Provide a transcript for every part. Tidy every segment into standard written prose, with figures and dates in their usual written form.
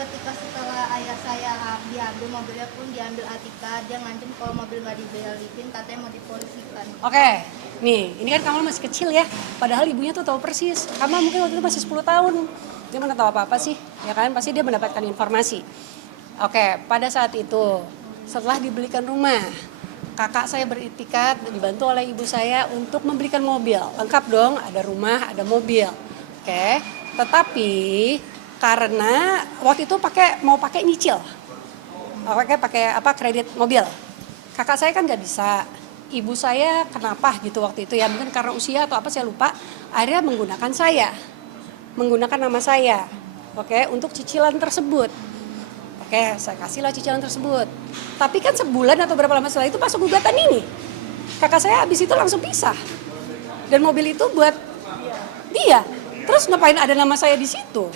ketika setelah ayah saya diambil mobilnya pun diambil Atika, dia ngancem kalau mobil nggak dibalikin katanya mau dipolisikan. Oke, nih ini kan Kamal masih kecil ya, padahal ibunya tuh tahu persis. Kamal mungkin waktu itu masih 10 tahun, dia mana tahu apa-apa sih, ya kan? Pasti dia mendapatkan informasi. Oke, pada saat itu setelah dibelikan rumah, kakak saya beritikat dibantu oleh ibu saya untuk membelikan mobil. Lengkap dong, ada rumah, ada mobil. Oke, tetapi karena waktu itu mau pakai nyicil, pakai apa kredit mobil. Kakak saya kan nggak bisa. Ibu saya kenapa gitu waktu itu ya, mungkin karena usia atau apa saya lupa. Akhirnya menggunakan nama saya, oke, untuk cicilan tersebut. Oke, saya kasihlah cicilan tersebut. Tapi kan sebulan atau berapa lama setelah itu masuk gugatan ini. Kakak saya habis itu langsung pisah. Dan mobil itu buat dia. Terus ngapain ada nama saya di situ?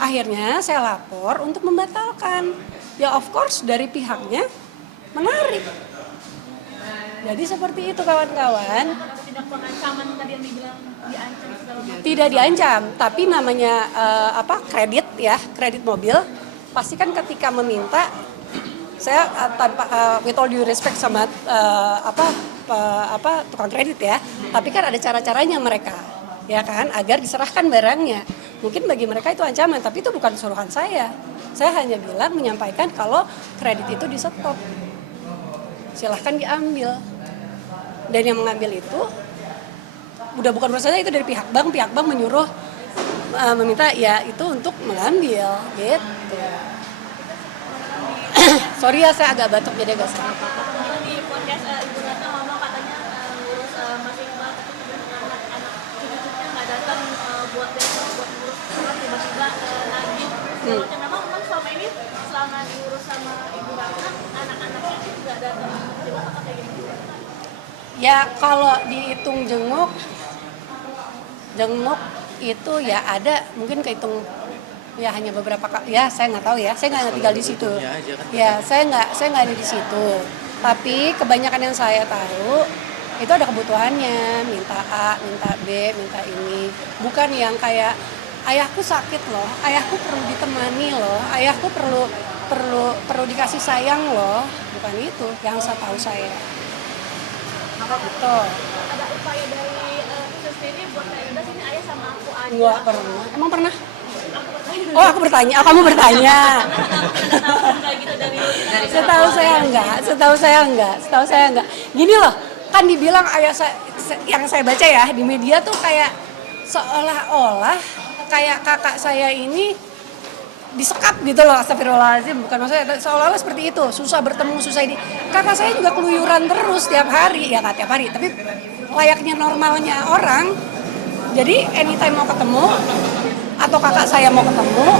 Akhirnya saya lapor untuk membatalkan. Ya of course dari pihaknya menarik. Jadi seperti itu kawan-kawan. Tidak pengancaman tadi yang dibilang diancam segala macam. Tidak diancam, tapi namanya kredit mobil. Pasti kan ketika meminta, saya tanpa with all due respect sama tukang kredit ya. Tapi kan ada cara-caranya mereka, ya kan, agar diserahkan barangnya. Mungkin bagi mereka itu ancaman, tapi itu bukan suruhan saya. Saya hanya bilang menyampaikan kalau kredit itu di stop. Silahkan diambil. Dan yang mengambil itu udah bukan urusan saya, itu dari pihak bank menyuruh meminta ya itu untuk mengambil gitu. Sorry ya saya agak batuk jadi agak sakit. Di podcast Ibu Ratna ngomong katanya ngurus Mas Iqbal anak-anak cucu-cucunya nggak datang buat besok buat ngurus karena tiba-tiba nagih. Memang selama ini selama diurus sama Ibu Ratna anak-anaknya itu nggak datang terima kasih kayak gini. Ya kalau dihitung jenguk itu ya ada mungkin kehitung ya hanya beberapa kali ya, saya nggak tahu ya, saya nggak tinggal di situ ya, saya nggak ada di situ, tapi kebanyakan yang saya tahu itu ada kebutuhannya, minta A, minta B, minta ini, bukan yang kayak ayahku sakit loh, ayahku perlu ditemani loh, ayahku perlu dikasih sayang loh, bukan itu yang saya tahu saya. Gitu. Ada upaya dari khusus ini buat kayak udah sini ayah sama aku aja. Nggak pernah. Emang pernah? Oh aku bertanya, kamu bertanya. Setahu saya enggak. Gini loh, kan dibilang ayah saya, yang saya baca ya di media tuh kayak seolah-olah kayak kakak saya ini disekap gitu loh, astagfirullahaladzim, bukan maksudnya, seolah-olah seperti itu, susah bertemu, susah ini. Kakak saya juga keluyuran terus tiap hari, ya nggak tiap hari, tapi layaknya normalnya orang. Jadi anytime mau ketemu, atau kakak saya mau ketemu,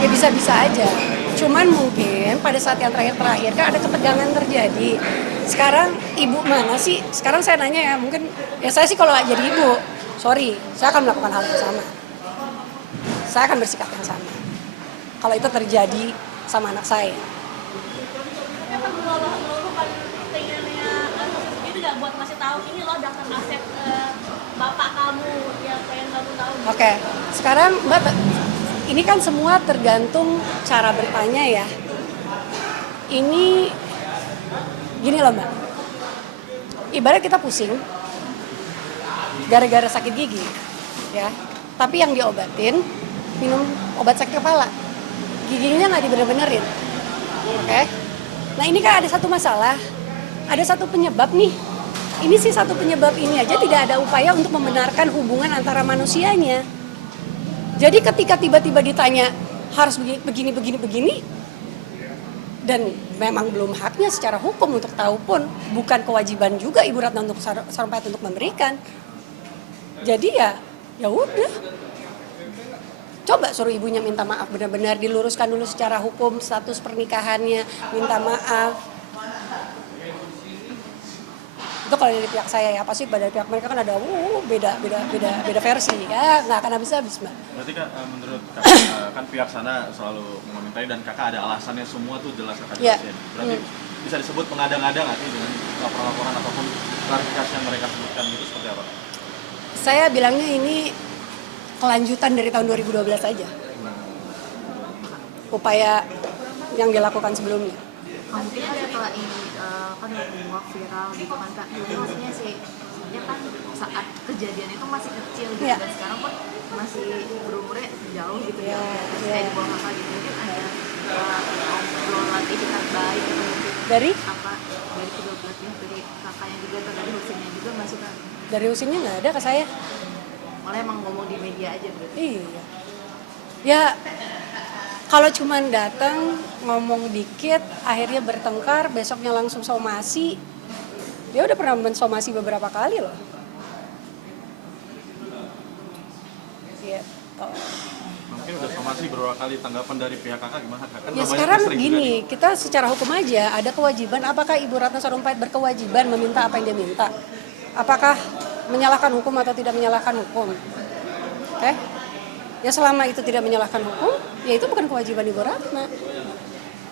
ya bisa-bisa aja. Cuman mungkin pada saat yang terakhir kan ada ketegangan terjadi. Sekarang ibu mana sih? Sekarang saya nanya ya, mungkin ya saya sih kalau jadi ibu, sorry, saya akan melakukan hal yang sama. Saya akan bersikap yang sama kalau itu terjadi sama anak saya. Tapi akan meluruhkan keinginannya itu nggak buat masih tahu ini loh daftar aset bapak kamu yang pengen kamu tahu. Oke, sekarang Mbak, ini kan semua tergantung cara bertanya ya. Ini gini loh Mbak, ibarat kita pusing gara-gara sakit gigi, ya. Tapi yang diobatin minum obat sakit kepala, giginya nggak dibener-benerin, oke? Nah ini kan ada satu masalah, ada satu penyebab nih. Ini sih satu penyebab ini aja tidak ada upaya untuk membenarkan hubungan antara manusianya. Jadi ketika tiba-tiba ditanya harus begini, dan memang belum haknya secara hukum untuk tahu pun, bukan kewajiban juga Ibu Ratna untuk Sarumpayat untuk memberikan. Jadi ya udah. Coba suruh ibunya minta maaf, benar-benar diluruskan dulu secara hukum status pernikahannya, minta maaf. Itu kalau dari pihak saya ya, pasti dari pihak mereka kan ada beda versi ya, nggak akan habis-habis Mbak. Berarti Kak, menurut Kakak, kan pihak sana selalu memintai dan Kakak ada alasannya semua tuh jelas akan dijelasin. Berarti bisa disebut mengada-ngada nggak sih dengan laporan-laporan ataupun klarifikasi yang mereka sebutkan gitu seperti apa? Saya bilangnya ini kelanjutan dari tahun 2012 aja. upaya yang dilakukan sebelumnya. Mungkin kan setelah ini kan menguap viral gitu kan Kak, jadi maksudnya sih sebenarnya kan saat kejadian itu masih kecil gitu Iya. dan sekarang pun masih berumurnya jauh gitu ya, Iya. kayak di bawah Kakak gitu, mungkin ada obrolan itikat baik atau mungkin Dari apa dari kedua belah pihak, dari kakaknya juga atau dari Husinnya juga nggak sih Kak? dari Husinnya nggak ada ke saya. Malah emang ngomong di media aja berarti. Iya. Ya kalau cuman datang ngomong dikit, akhirnya bertengkar, besoknya langsung somasi. Dia udah pernah mensomasi beberapa kali loh. Gitu. Mungkin udah somasi beberapa kali, tanggapan dari pihak kakak gimana kak? Kan Ya namanya sekarang sering juga gini, nih. kita secara hukum aja ada kewajiban. Apakah Ibu Ratna Sarumpait berkewajiban meminta apa yang dia minta? Apakah menyalahkan hukum atau tidak menyalahkan hukum? Oke? Ya selama itu tidak menyalahkan hukum, ya itu bukan kewajiban Ibu Ratna.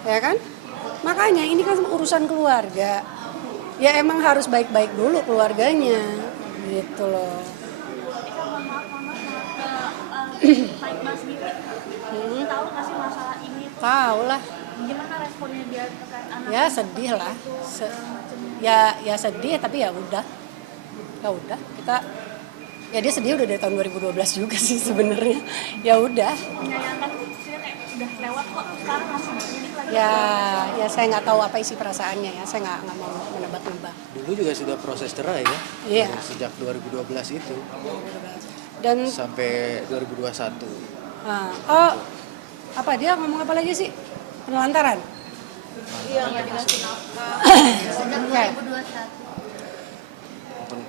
Ya kan? Makanya ini kan urusan keluarga. Ya emang harus baik-baik dulu keluarganya. Gitu loh. Pak Iqbal sendiri tahu nggak sih masalah ini tuh Tahu lah. gimana responnya dia terkait anak Ya sedih lah. Ya sedih tapi ya udah. Ya udah, kita ya dia sedih udah dari tahun 2012 juga sih sebenarnya. Ya udah. menyayangkan maksudnya kayak udah lewat kok sekarang masih begini lagi. Ya saya nggak tahu apa isi perasaannya ya. Saya nggak mau menebak-nebak. Dulu juga sudah proses cerai ya, Iya. sejak 2012 itu Dan sampai 2021. apa dia ngomong apa lagi sih? Penelantaran. Sejak Oke. 2021.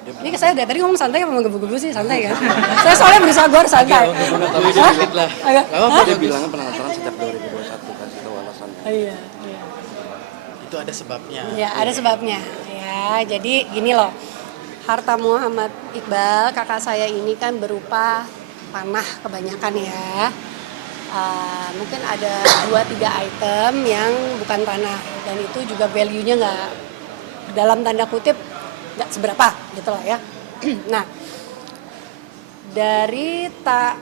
Ini saya dari tadi ngomong santai apa menggebu-gebu sih? Santai kan? Saya soalnya berusaha gue harus santai. Tapi sedikit lah. Agak. Gak apa-apa, Dia bilangnya penelantaran sejak 2021 kasih tahu alasannya. Iya. itu ada sebabnya. Ya, ada sebabnya. Ya, jadi gini loh. Harta Muhammad Iqbal, kakak saya ini kan berupa tanah kebanyakan ya. Mungkin ada 2-3 item yang bukan tanah. Dan itu juga value-nya nggak, dalam tanda kutip, nggak seberapa gitu loh ya. Nah,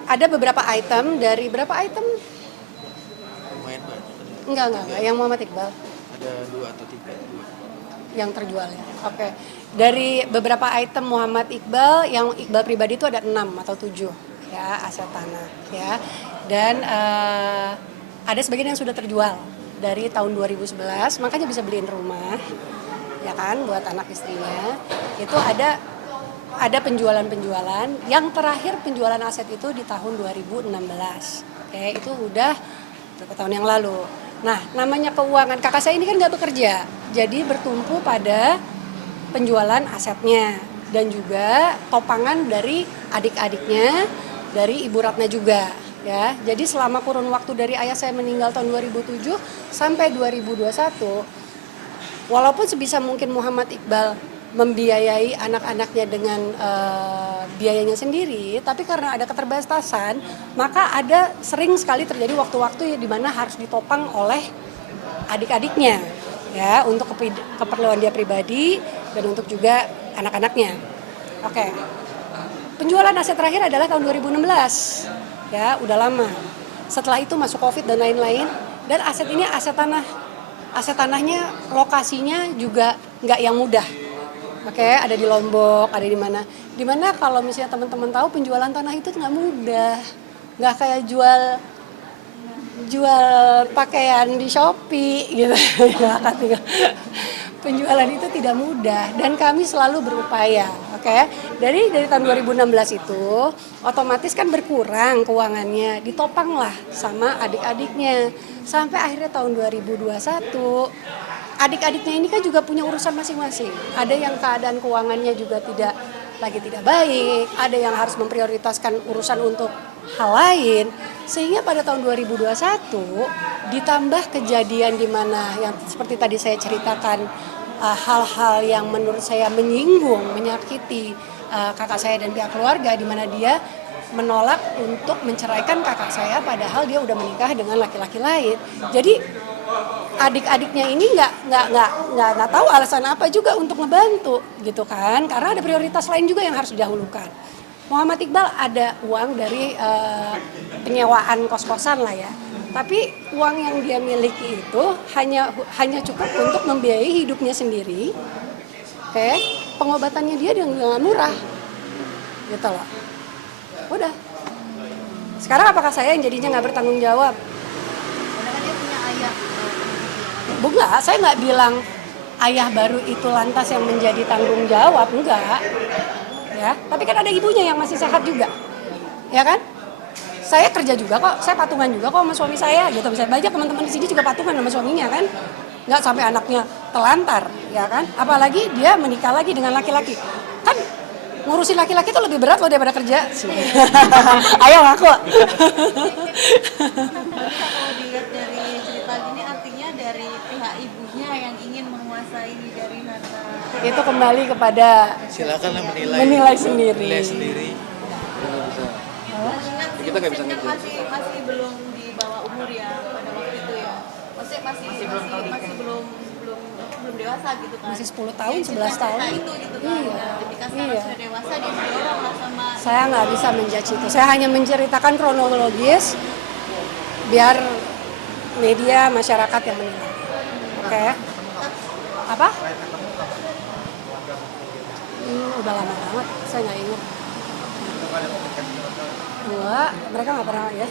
ada beberapa item, dari berapa item? Lumayan banyak. Enggak, yang Muhammad Iqbal. Ada 2 atau 3. Yang terjual ya. Oke. Dari beberapa item Muhammad Iqbal, yang Iqbal pribadi itu ada 6 atau 7 ya, aset tanah ya. Dan ada sebagian yang sudah terjual dari tahun 2011, makanya bisa beliin rumah ya kan buat anak istrinya. Itu ada penjualan-penjualan. Yang terakhir penjualan aset itu di tahun 2016. Oke, itu udah berapa tahun yang lalu. Nah, namanya keuangan, kakak saya ini kan nggak bekerja, jadi bertumpu pada penjualan asetnya dan juga topangan dari adik-adiknya, dari Ibu Ratna juga, ya. Jadi selama kurun waktu dari ayah saya meninggal tahun 2007 sampai 2021, walaupun sebisa mungkin Muhammad Iqbal membiayai anak-anaknya dengan biayanya sendiri, tapi karena ada keterbatasan, maka ada sering sekali terjadi waktu-waktu di mana harus ditopang oleh adik-adiknya, ya, untuk keperluan dia pribadi dan untuk juga anak-anaknya. Oke, penjualan aset terakhir adalah tahun 2016, ya, udah lama. Setelah itu masuk COVID dan lain-lain, dan aset ini aset tanah. Aset tanahnya lokasinya juga nggak yang mudah. Oke, ada di Lombok, ada di mana? Di mana kalau misalnya teman-teman tahu penjualan tanah itu nggak mudah, nggak kayak jual pakaian di Shopee gitu. Penjualan itu tidak mudah dan kami selalu berupaya. Oke, dari tahun 2016 itu otomatis kan berkurang keuangannya, ditopanglah sama adik-adiknya sampai akhirnya tahun 2021. Adik-adiknya ini kan juga punya urusan masing-masing. Ada yang keadaan keuangannya juga tidak baik, ada yang harus memprioritaskan urusan untuk hal lain. Sehingga pada tahun 2021 ditambah kejadian di mana yang seperti tadi saya ceritakan, hal-hal yang menurut saya menyinggung, menyakiti kakak saya dan pihak keluarga, di mana dia menolak untuk menceraikan kakak saya padahal dia udah menikah dengan laki-laki lain. Jadi adik-adiknya ini nggak tahu alasan apa juga untuk ngebantu gitu kan, karena ada prioritas lain juga yang harus didahulukan. Muhammad Iqbal ada uang dari penyewaan kos-kosan lah ya, Tapi uang yang dia miliki itu hanya cukup untuk membiayai hidupnya sendiri. Oke, pengobatannya dia dengan murah. Gitu loh. Udah. Sekarang apakah saya yang jadinya nggak bertanggung jawab? Karena kan dia punya ayah. Enggak, saya nggak bilang ayah baru itu lantas yang menjadi tanggung jawab, enggak. Ya, tapi kan ada ibunya yang masih sehat juga. Ya kan? Saya kerja juga kok, saya patungan juga kok sama suami saya gitu. Misalnya banyak teman-teman di sini juga patungan sama suaminya kan. Nggak sampai anaknya telantar, ya kan? Apalagi dia menikah lagi dengan laki-laki. Kan ngurusin laki-laki itu lebih berat loh daripada kerja. Ayo ngaku. Kalau dilihat dari cerita gini artinya dari pihak ibunya yang ingin menguasai dari harta. Itu kembali kepada Silakanlah menilai sendiri. Menilai sendiri. Kita nggak bisa Kan ngejudge. masih belum di bawah umur ya pada waktu itu ya. Maksudnya masih belum dewasa gitu kan. Masih 10 tahun, 11 Cerita tahun. itu gitu kan. Iya. Nah, ketika sekarang Iya. sudah dewasa dia didorong lah sama Saya nggak bisa menjudge itu. Saya hanya menceritakan kronologis biar media masyarakat yang menilai. Oke? Apa? Udah lama banget. Saya nggak ingat. Enggak, mereka nggak pernah ya.